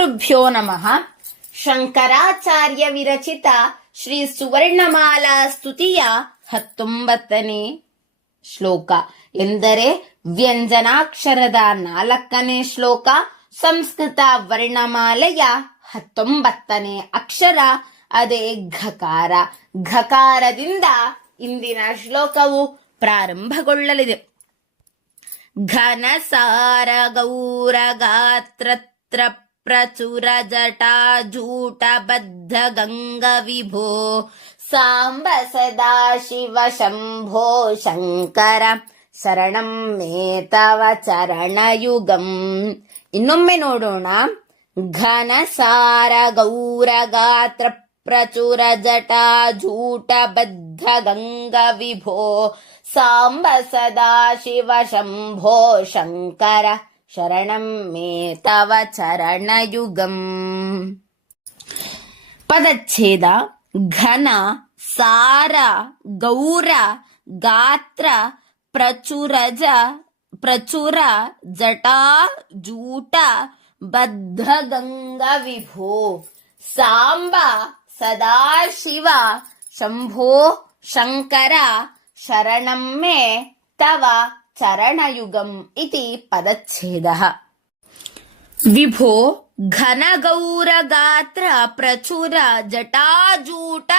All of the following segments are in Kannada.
ಗುರುಭ್ಯೋ ನಮಃ. ಶಂಕರಾಚಾರ್ಯ ವಿರಚಿತ ಶ್ರೀ ಸುವರ್ಣಮಾಲಾ ಸ್ತುತಿಯ 19ನೇ ಶ್ಲೋಕ ಎಂದರೆ ವ್ಯಂಜನಾಕ್ಷರದ 4ನೇ ಶ್ಲೋಕ. ಸಂಸ್ಕೃತ ವರ್ಣಮಾಲೆಯ 19ನೇ ಅಕ್ಷರ ಅದೇ ಘಕಾರ. ಘಕಾರದಿಂದ ಇಂದಿನ ಶ್ಲೋಕವು ಪ್ರಾರಂಭಗೊಳ್ಳಲಿದೆ. ಘನ ಸಾರ ಗೌರ ಗಾತ್ರತ್ರ ಪ್ರಚುರ ಜಟಾ ಜೂಟ ಬದ್ಧ ಗಂಗ ವಿಭೋ ಸಾಂಬ ಸದಾ ಶಿವ ಶಂಭೋ ಶಂಕರ ಶರಣಂ ಮೇ ತವ ಚರಣಯುಗಂ. ಇನ್ನೊಮ್ಮೆ ನೋಡೋಣ. ಘನ ಸಾರ ಗೌರ ಗಾತ್ರ ಪ್ರಚುರ ಜಟಾ ಜೂಟ ಬದ್ಧ ಗಂಗ ವಿಭೋ ಸಾಂಬ ಸದಾ ಶಿವ ಶಂಭೋ ಶಂಕರ ಶರಣಂ ಮೇ ತವ ಚರಣಯುಗಂ. ಪದಚ್ಛೇದ. ಘನ ಸಾರ ಗೌರ ಗಾತ್ರ ಪ್ರಚುರ ಜಟಾ ಜೂಟ ಬದ್ಧ ಗಂಗ ವಿಭೋ ಸಾಂಬ ಸದಾಶಿವ ಶಂಭೋ ಶಂಕರ ಶರಣಂ ಮೇ ತವ ಚರಣಯುಗಂ ಇತಿ ಪದಚ್ಛೇದಃ. ವಿಭೋ ಘನ ಗೌರ ಗಾತ್ರ ಪ್ರಚುರ ಜಟಾಜೂಟ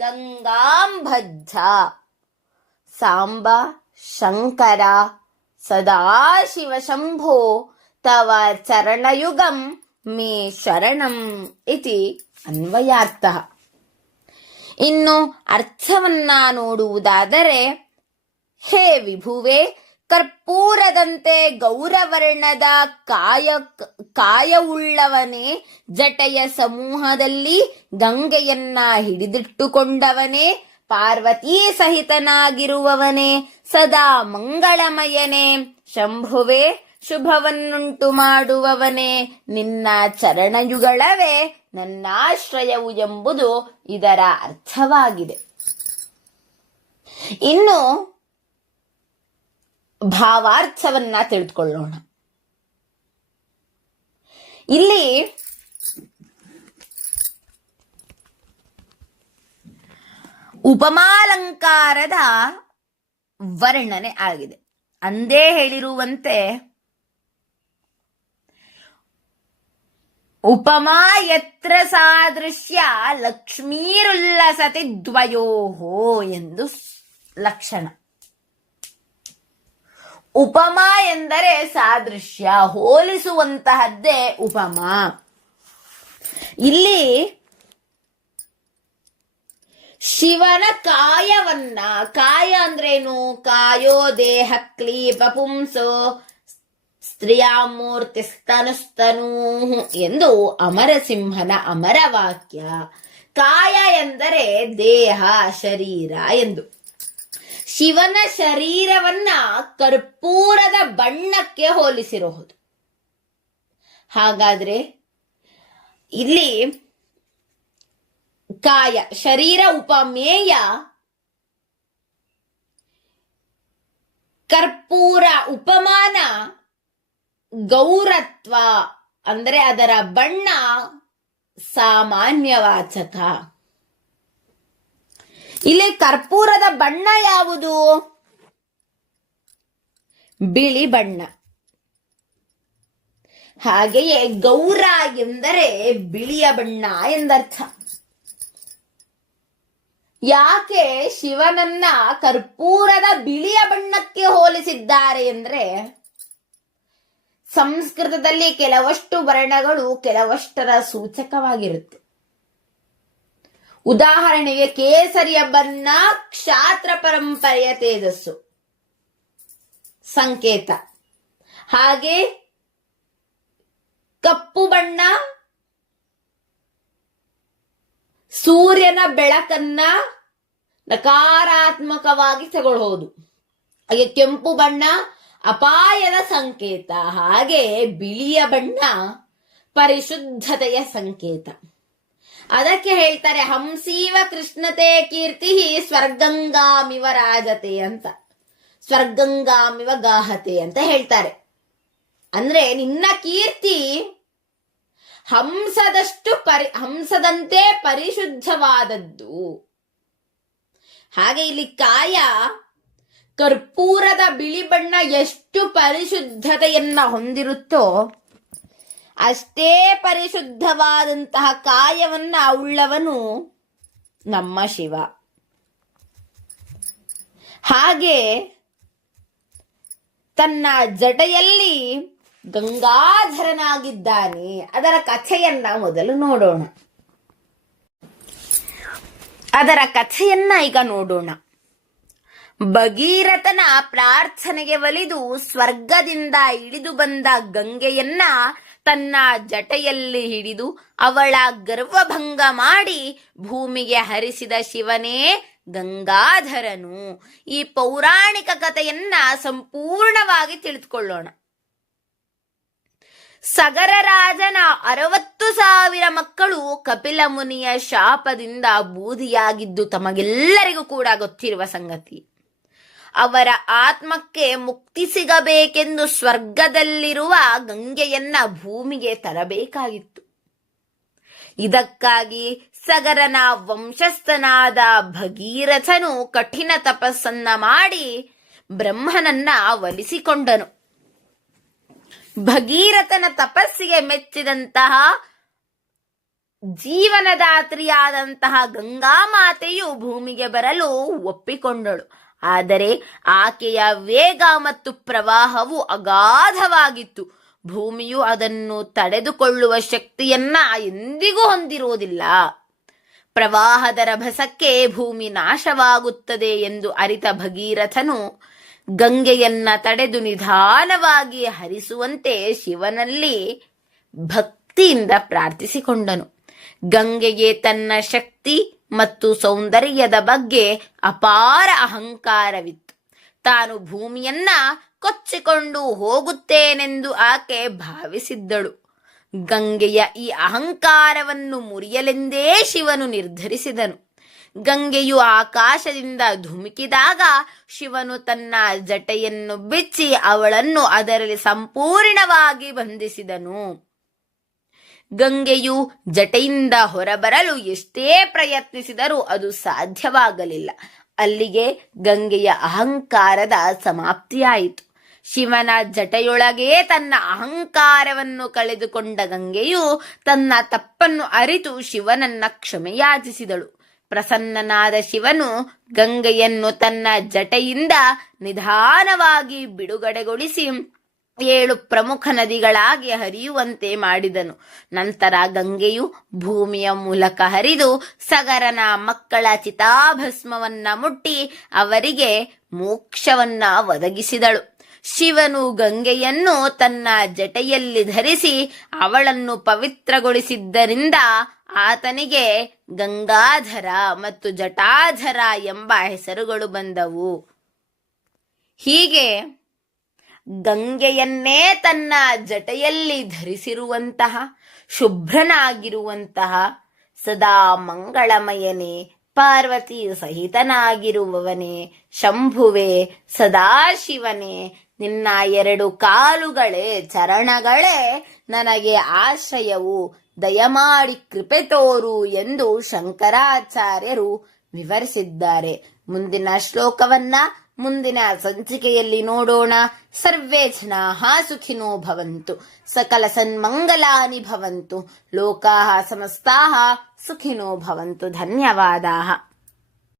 ಗಂಗಾಂಬದ್ಧ ಸಾಂಬ ಶಂಕರ ಸದಾಶಿವ ಶಂಭೋ ತವ ಚರಣಯುಗಂ ಮೇ ಶರಣಂ ಇತಿ ಅನ್ವಯಾರ್ಥಃ. ಇನ್ನು ಅರ್ಥವನ್ನ ನೋಡುವುದಾದರೆ, ಹೇ ವಿಭುವೆ, ಕರ್ಪೂರದಂತೆ ಗೌರವರ್ಣದ ಕಾಯವುಳ್ಳವನೇ, ಜಟೆಯ ಸಮೂಹದಲ್ಲಿ ಗಂಗೆಯನ್ನ ಹಿಡಿದಿಟ್ಟುಕೊಂಡವನೇ, ಪಾರ್ವತೀ ಸಹಿತನಾಗಿರುವವನೇ, ಸದಾ ಮಂಗಳಮಯನೇ, ಶಂಭುವೆ ಶುಭವನ್ನುಂಟು ಮಾಡುವವನೇ, ನಿನ್ನ ಚರಣಯುಗಳವೇ ನನ್ನಾಶ್ರಯವು ಎಂಬುದು ಇದರ ಅರ್ಥವಾಗಿದೆ. ಇನ್ನು ಭಾವಾರ್ಥವನ್ನ ತಿಳಿದುಕೊಳ್ಳೋಣ. ಇಲ್ಲಿ ಉಪಮಾಲಂಕಾರದ ವರ್ಣನೆ ಆಗಿದೆ. ಅಂದೇ ಹೇಳಿರುವಂತೆ ಉಪಮಾ ಯತ್ರ ಸಾದೃಶ್ಯ ಲಕ್ಷ್ಮೀರುಲ್ಲಸತಿ ದ್ವಯೋಹೋ ಎಂದು ಲಕ್ಷಣ. ಉಪಮಾ ಎಂದರೆ ಸಾದೃಶ್ಯ, ಹೋಲಿಸುವಂತಹದ್ದೇ ಉಪಮಾ. ಇಲ್ಲಿ ಶಿವನ ಕಾಯವನ್ನ, ಕಾಯ ಅಂದ್ರೇನು? ಕಾಯೋ ದೇಹ ಕ್ಲೀಪ ಪುಂಸೋ ಸ್ತ್ರೀಯಾಮೂರ್ತಿ ಸ್ತನುಸ್ತನೂ ಎಂದು ಅಮರಸಿಂಹನ ಅಮರವಾಕ್ಯ. ಕಾಯ ಎಂದರೆ ದೇಹ, ಶರೀರ ಎಂದು. ಶಿವನ ಶರೀರವನ್ನ ಕರ್ಪೂರದ ಬಣ್ಣಕ್ಕೆ ಹೋಲಿಸಿರಬಹುದು. ಹಾಗಾದ್ರೆ ಇಲ್ಲಿ ಕಾಯ ಶರೀರ ಉಪಮೇಯ, ಕರ್ಪೂರ ಉಪಮಾನ, ಗೌರತ್ವ ಅಂದರೆ ಅದರ ಬಣ್ಣ ಸಾಮಾನ್ಯವಾಚಕ. ಇಲ್ಲಿ ಕರ್ಪೂರದ ಬಣ್ಣ ಯಾವುದು? ಬಿಳಿ ಬಣ್ಣ. ಹಾಗೆಯೇ ಗೌರ ಎಂದರೆ ಬಿಳಿಯ ಬಣ್ಣ ಎಂದರ್ಥ. ಯಾಕೆ ಶಿವನನ್ನ ಕರ್ಪೂರದ ಬಿಳಿಯ ಬಣ್ಣಕ್ಕೆ ಹೋಲಿಸಿದ್ದಾರೆ ಎಂದ್ರೆ, ಸಂಸ್ಕೃತದಲ್ಲಿ ಕೆಲವಷ್ಟು ವರ್ಣಗಳು ಕೆಲವಷ್ಟರ ಸೂಚಕವಾಗಿರುತ್ತೆ. ಉದಾಹರಣೆಗೆ ಕೇಸರಿಯ ಬಣ್ಣ ಕ್ಷಾತ್ರ ಪರಂಪರೆಯ ತೇಜಸ್ಸು ಸಂಕೇತ. ಹಾಗೆ ಕಪ್ಪು ಬಣ್ಣ ಸೂರ್ಯನ ಬೆಳಕನ್ನ ನಕಾರಾತ್ಮಕವಾಗಿ ತಗೊಳ್ಳೋದು. ಹಾಗೆ ಕೆಂಪು ಬಣ್ಣ ಅಪಾಯದ ಸಂಕೇತ. ಹಾಗೆ ಬಿಳಿಯ ಬಣ್ಣ ಪರಿಶುದ್ಧತೆಯ ಸಂಕೇತ. ಅದಕ್ಕೆ ಹೇಳ್ತಾರೆ ಹಂಸೀವ ಕೃಷ್ಣತೆ ಕೀರ್ತಿ ಸ್ವರ್ಗಂಗಾಮಿವ ರಾಜತೆ ಅಂತ, ಸ್ವರ್ಗಂಗಾಮಿವ ಗಾಹತೆ ಅಂತ ಹೇಳ್ತಾರೆ. ಅಂದ್ರೆ ನಿನ್ನ ಕೀರ್ತಿ ಹಂಸದಂತೆ ಪರಿಶುದ್ಧವಾದದ್ದು. ಹಾಗೆ ಇಲ್ಲಿ ಕಾಯ ಕರ್ಪೂರದ ಬಿಳಿ ಬಣ್ಣ ಎಷ್ಟು ಪರಿಶುದ್ಧತೆಯನ್ನ ಹೊಂದಿರುತ್ತೋ ಅಷ್ಟೇ ಪರಿಶುದ್ಧವಾದಂತಹ ಕಾಯವನ್ನ ಉಳ್ಳವನು ನಮ್ಮ ಶಿವ. ಹಾಗೆ ತನ್ನ ಜಟೆಯಲ್ಲಿ ಗಂಗಾಧರನಾಗಿದ್ದಾನೆ. ಅದರ ಕಥೆಯನ್ನ ಮೊದಲು ನೋಡೋಣ. ಈಗ ನೋಡೋಣ. ಭಗೀರಥನ ಪ್ರಾರ್ಥನೆಗೆ ಒಲಿದು ಸ್ವರ್ಗದಿಂದ ಇಳಿದು ಬಂದ ಗಂಗೆಯನ್ನ ತನ್ನ ಜಟೆಯಲ್ಲಿ ಹಿಡಿದು ಅವಳ ಗರ್ವಭಂಗ ಮಾಡಿ ಭೂಮಿಗೆ ಹರಿಸಿದ ಶಿವನೇ ಗಂಗಾಧರನು. ಈ ಪೌರಾಣಿಕ ಕಥೆಯನ್ನ ಸಂಪೂರ್ಣವಾಗಿ ತಿಳಿದುಕೊಳ್ಳೋಣ. ಸಗರ ರಾಜನ 60,000 ಮಕ್ಕಳು ಕಪಿಲ ಮುನಿಯ ಶಾಪದಿಂದ ಬೂದಿಯಾಗಿದ್ದು ತಮಗೆಲ್ಲರಿಗೂ ಕೂಡ ಗೊತ್ತಿರುವ ಸಂಗತಿ. ಅವರ ಆತ್ಮಕ್ಕೆ ಮುಕ್ತಿ ಸಿಗಬೇಕೆಂದು ಸ್ವರ್ಗದಲ್ಲಿರುವ ಗಂಗೆಯನ್ನ ಭೂಮಿಗೆ ತರಬೇಕಾಗಿತ್ತು. ಇದಕ್ಕಾಗಿ ಸಗರನ ವಂಶಸ್ಥನಾದ ಭಗೀರಥನು ಕಠಿಣ ತಪಸ್ಸನ್ನ ಮಾಡಿ ಬ್ರಹ್ಮನನ್ನ ಒಲಿಸಿಕೊಂಡನು. ಭಗೀರಥನ ತಪಸ್ಸಿಗೆ ಮೆಚ್ಚಿದಂತಹ ಜೀವನದಾತ್ರಿಯಾದಂತಹ ಗಂಗಾಮಾತೆಯು ಭೂಮಿಗೆ ಬರಲು ಒಪ್ಪಿಕೊಂಡಳು. ಆದರೆ ಆಕೆಯ ವೇಗ ಮತ್ತು ಪ್ರವಾಹವು ಅಗಾಧವಾಗಿತ್ತು. ಭೂಮಿಯು ಅದನ್ನು ತಡೆದುಕೊಳ್ಳುವ ಶಕ್ತಿಯನ್ನ ಎಂದಿಗೂ ಹೊಂದಿರುವುದಿಲ್ಲ. ಪ್ರವಾಹದ ರಭಸಕ್ಕೆ ಭೂಮಿ ನಾಶವಾಗುತ್ತದೆ ಎಂದು ಅರಿತ ಭಗೀರಥನು ಗಂಗೆಯನ್ನ ತಡೆದು ನಿಧಾನವಾಗಿ ಹರಿಸುವಂತೆ ಶಿವನಲ್ಲಿ ಭಕ್ತಿಯಿಂದ ಪ್ರಾರ್ಥಿಸಿಕೊಂಡನು. ಗಂಗೆಗೆ ತನ್ನ ಶಕ್ತಿ ಮತ್ತು ಸೌಂದರ್ಯದ ಬಗ್ಗೆ ಅಪಾರ ಅಹಂಕಾರವಿತ್ತು. ತಾನು ಭೂಮಿಯನ್ನ ಕೊಚ್ಚಿಕೊಂಡು ಹೋಗುತ್ತೇನೆಂದು ಆಕೆ ಭಾವಿಸಿದ್ದಳು. ಗಂಗೆಯ ಈ ಅಹಂಕಾರವನ್ನು ಮುರಿಯಲೆಂದೇ ಶಿವನು ನಿರ್ಧರಿಸಿದನು. ಗಂಗೆಯು ಆಕಾಶದಿಂದ ಧುಮುಕಿದಾಗ ಶಿವನು ತನ್ನ ಜಟೆಯನ್ನು ಬಿಚ್ಚಿ ಅವಳನ್ನು ಅದರಲ್ಲಿ ಸಂಪೂರ್ಣವಾಗಿ ಬಂಧಿಸಿದನು. ಗಂಗೆಯು ಜಟೆಯಿಂದ ಹೊರಬರಲು ಎಷ್ಟೇ ಪ್ರಯತ್ನಿಸಿದರೂ ಅದು ಸಾಧ್ಯವಾಗಲಿಲ್ಲ. ಅಲ್ಲಿಗೆ ಗಂಗೆಯ ಅಹಂಕಾರದ ಸಮಾಪ್ತಿಯಾಯಿತು. ಶಿವನ ಜಟೆಯೊಳಗೆ ತನ್ನ ಅಹಂಕಾರವನ್ನು ಕಳೆದುಕೊಂಡ ಗಂಗೆಯು ತನ್ನ ತಪ್ಪನ್ನು ಅರಿತು ಶಿವನನ್ನ ಕ್ಷಮೆಯಾಚಿಸಿದಳು. ಪ್ರಸನ್ನನಾದ ಶಿವನು ಗಂಗೆಯನ್ನು ತನ್ನ ಜಟೆಯಿಂದ ನಿಧಾನವಾಗಿ ಬಿಡುಗಡೆಗೊಳಿಸಿ 7 ಪ್ರಮುಖ ನದಿಗಳಾಗಿ ಹರಿಯುವಂತೆ ಮಾಡಿದನು. ನಂತರ ಗಂಗೆಯು ಭೂಮಿಯ ಮೂಲಕ ಹರಿದು ಸಗರನ ಮಕ್ಕಳ ಚಿತಾಭಸ್ಮವನ್ನ ಮುಟ್ಟಿ ಅವರಿಗೆ ಮೋಕ್ಷವನ್ನ ಒದಗಿಸಿದಳು. ಶಿವನು ಗಂಗೆಯನ್ನು ತನ್ನ ಜಟೆಯಲ್ಲಿ ಧರಿಸಿ ಅವಳನ್ನು ಪವಿತ್ರಗೊಳಿಸಿದ್ದರಿಂದ ಆತನಿಗೆ ಗಂಗಾಧರ ಮತ್ತು ಜಟಾಧರ ಎಂಬ ಹೆಸರುಗಳು ಬಂದವು. ಹೀಗೆ ಗಂಗೆಯನ್ನೇ ತನ್ನ ಜಟೆಯಲ್ಲಿ ಧರಿಸಿರುವಂತಹ, ಶುಭ್ರನಾಗಿರುವಂತಹ, ಸದಾ ಮಂಗಳಮಯನೇ, ಪಾರ್ವತಿ ಸಹಿತನಾಗಿರುವವನೇ, ಶಂಭುವೆ, ಸದಾಶಿವನೇ, ನಿನ್ನ 2 ಕಾಲುಗಳೇ, ಚರಣಗಳೇ ನನಗೆ ಆಶ್ರಯವು, ದಯಮಾಡಿ ಕೃಪೆ ತೋರು ಎಂದು ಶಂಕರಾಚಾರ್ಯರು ವಿವರಿಸಿದ್ದಾರೆ. ಮುಂದಿನ ಶ್ಲೋಕವನ್ನ ಮುಂದಿನ ಸಂಚಿಕೆಯಲ್ಲಿ ನೋಡೋಣ. ಸರ್ವೇ ಜನಾಃ ಸುಖಿನೋ ಭವಂತು, ಸಕಲ ಸನ್ಮಂಗಲಾನಿ ಭವಂತು, ಲೋಕಾಃ ಸಮಸ್ತಾಃ ಸುಖಿನೋ ಭವಂತು. ಧನ್ಯವಾದಾಃ.